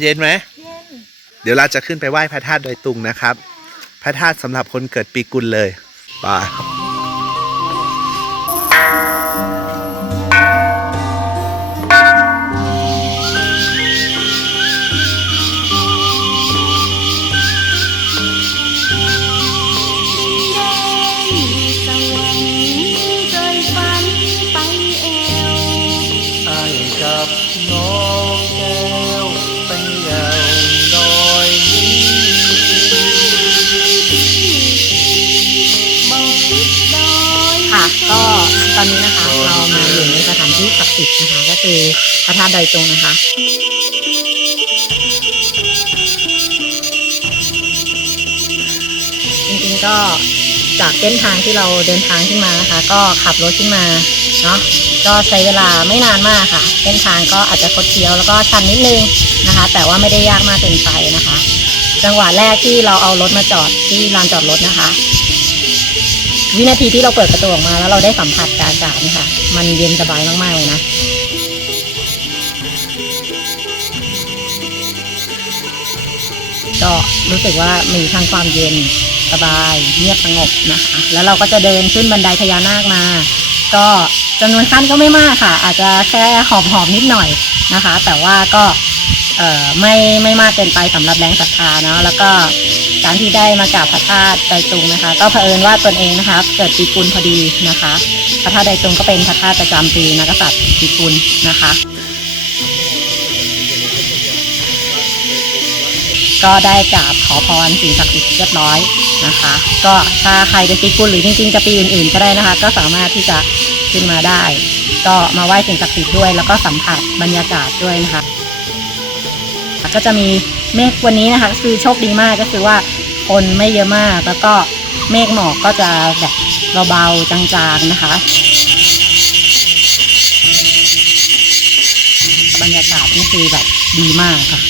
เย็นไหม เย็น เดี๋ยวเราจะขึ้นไปไหว้พระธาตุดอยตุงนะครับ พระธาตุสำหรับคนเกิดปีกุลเลยไป อนนี้นะคะ เรามาอยู่ในสถานที่ศักดิ์สิทธิ์นะคะ ก็คือพระธาตุดอยตุงนะคะจริงๆก็จากเส้นทางที่เราเดินทางขึ้นมานะคะ ก็ขับรถขึ้นมาเนาะก็ใช้เวลาไม่นานมากค่ะ เส้นทางก็อาจจะคดเคี้ยวแล้วก็ชันนิดนึงนะคะ แต่ว่าไม่ได้ยากมากเกินไปนะคะ จังหวะแรกที่เราเอารถมาจอดที่ลานจอดรถนะคะ วินาทีที่เราเปิดประตูออกมาแล้วเราได้สัมผัสกับอากาศนี่ค่ะ มันเย็นสบายมากๆเลยนะก็รู้สึกว่ามีทั้งความเย็นสบายเงียบสงบนะคะ แล้วเราก็จะเดินขึ้นบันไดพญานาคมา ก็จำนวนขั้นก็ไม่มากค่ะ อาจจะแค่หอบหอบๆนิดหน่อยนะคะ แต่ว่าก็ไม่ไม่มากเกินไปสำหรับแรงศรัทธาเนาะแล้วก็ารที่ได้มากราบพระธาตุไตรตุงนะคะ ก็เผอิญว่าตนเองนะคะ เกิดปีกุลพอดีนะคะ พระธาตุไตรตุงก็เป็นพระธาตุประจำปีนักษัตริย์ปีกุลนะคะ ก็ได้กราบขอพรสิ่งศักดิ์สิทธิ์เรียบร้อยนะคะ ก็ถ้าใครเป็นปีกุลหรือจริงๆจะปีอื่นๆก็ได้นะคะ ก็สามารถที่จะขึ้นมาได้ ก็มาไหว้สิ่งศักดิ์สิทธิ์ด้วยแล้วก็สัมผัสบรรยากาศด้วยนะคะก็จะมีเมฆวันนี้นะคะคือโชคดีมากก็คือว่า นไม่เยอะมาก แล้วก็เมฆหมอกก็จะแบบเบาๆจางๆนะคะ บรรยากาศนี่คือแบบดีมากค่ะ